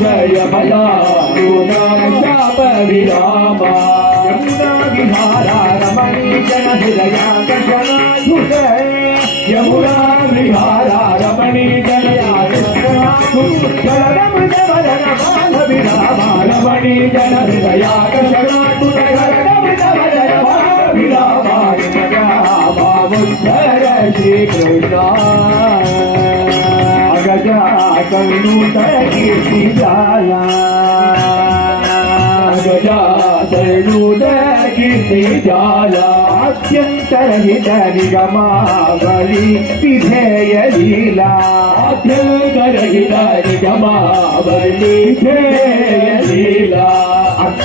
जय भया शाप विरामा यमुना विहारा रमणीजन हृदयाकर्षणाधुत यमुना विहारा रमणीजन विरामा रमणीजन हृदयाकर्षणाधुत विरामा श्री कृष्ण गजा करुणुत कीर्ति जाला गजा करुणुत कीर्ति जाला अत्यंतरहित निगमावली विधेय लीला अत्यंतरहित निगमावली विधेय लीला